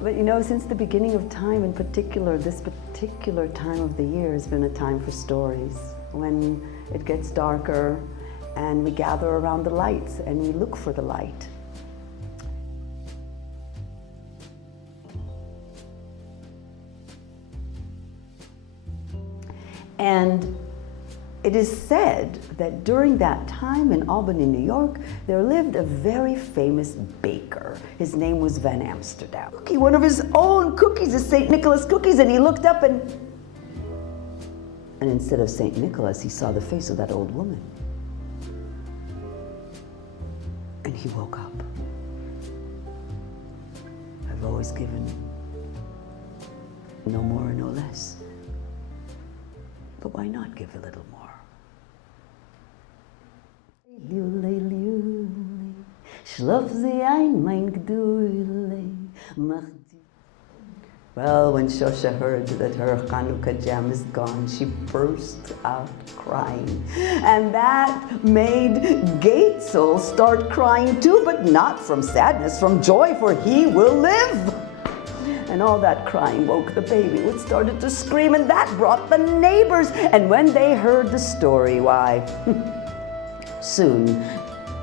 But you know, since the beginning of time in particular, this particular time of the year has been a time for stories. When it gets darker and we gather around the lights and we look for the light. And it is said that during that time in Albany, New York, there lived a very famous baker. His name was Van Amsterdam. One of his own cookies is St. Nicholas cookies, and he looked up and instead of St. Nicholas, he saw the face of that old woman. And he woke up. I've always given no more, no less. But why not give a little more? Well, when Shosha heard that her Hanukkah Jam is gone, she burst out crying. And that made Gatesel start crying too, but not from sadness, from joy, for he will live. And all that crying woke the baby, which started to scream, and that brought the neighbors. And when they heard the story, why, soon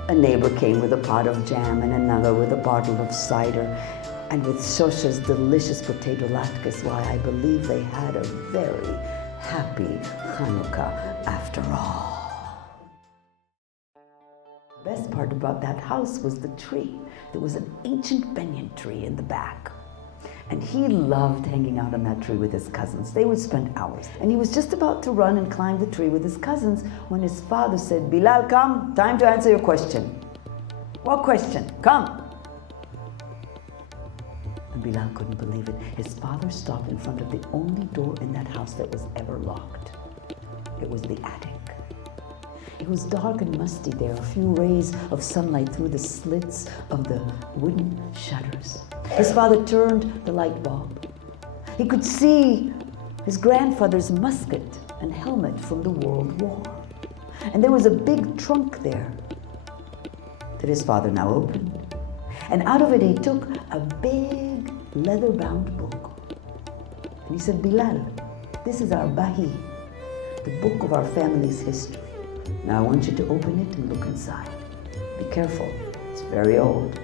a neighbor came with a pot of jam and another with a bottle of cider. And with Shosha's delicious potato latkes, why, I believe they had a very happy Hanukkah after all. The best part about that house was the tree. There was an ancient banyan tree in the back. And he loved hanging out on that tree with his cousins. They would spend hours. And he was just about to run and climb the tree with his cousins when his father said, "Bilal, come, time to answer your question." "What question? Come." And Bilal couldn't believe it. His father stopped in front of the only door in that house that was ever locked. It was the attic. It was dark and musty there, a few rays of sunlight through the slits of the wooden shutters. His father turned the light bulb. He could see his grandfather's musket and helmet from the World War. And there was a big trunk there that his father now opened. And out of it he took a big leather-bound book. And he said, "Bilal, this is our Bahi, the book of our family's history. Now I want you to open it and look inside. Be careful, it's very old."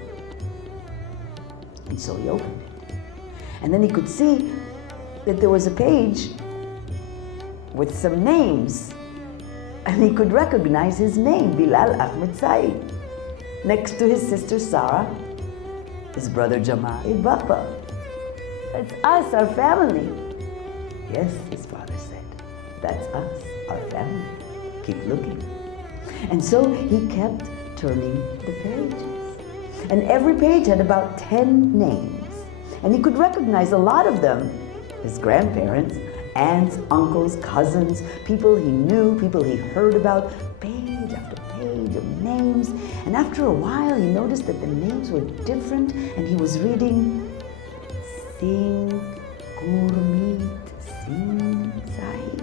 And so he opened it. And then he could see that there was a page with some names. And he could recognize his name, Bilal Ahmed Said, next to his sister Sarah, his brother Jamal. "Hey, Baba, that's us, our family." "Yes," his father said, "that's us, our family. Keep looking." And so he kept turning the pages. And every page had about 10 names. And he could recognize a lot of them. His grandparents, aunts, uncles, cousins, people he knew, people he heard about, page after page of names. And after a while, he noticed that the names were different, and he was reading Singh, Gurmeet, Singh, Sahib.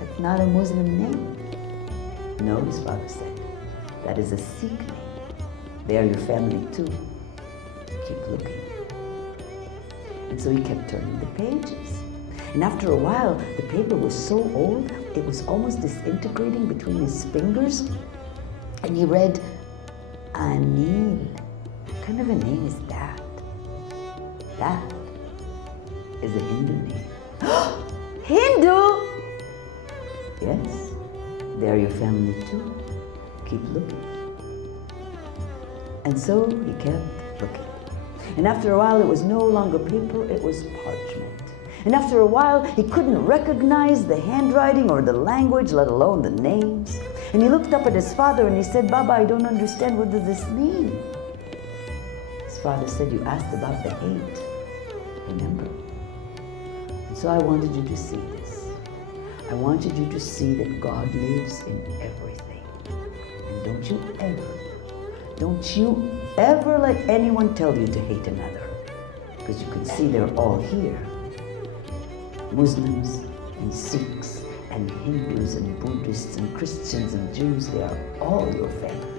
That's not a Muslim name. No, his father said. That is a Sikh name. They are your family too. Keep looking. And so he kept turning the pages. And after a while, the paper was so old, it was almost disintegrating between his fingers. And he read, Anil. What kind of a name is that? That is a Hindu name. Hindu? Yes, they are your family too. Keep looking. And so he kept looking. And after a while, it was no longer paper, it was parchment. And after a while, he couldn't recognize the handwriting or the language, let alone the names. And he looked up at his father and he said, "Baba, I don't understand, what does this mean?" His father said, "You asked about the hate, remember? And so I wanted you to see this. I wanted you to see that God lives in everything. And don't you ever let anyone tell you to hate another. Because you can see they're all here. Muslims and Sikhs and Hindus and Buddhists and Christians and Jews, they are all your family.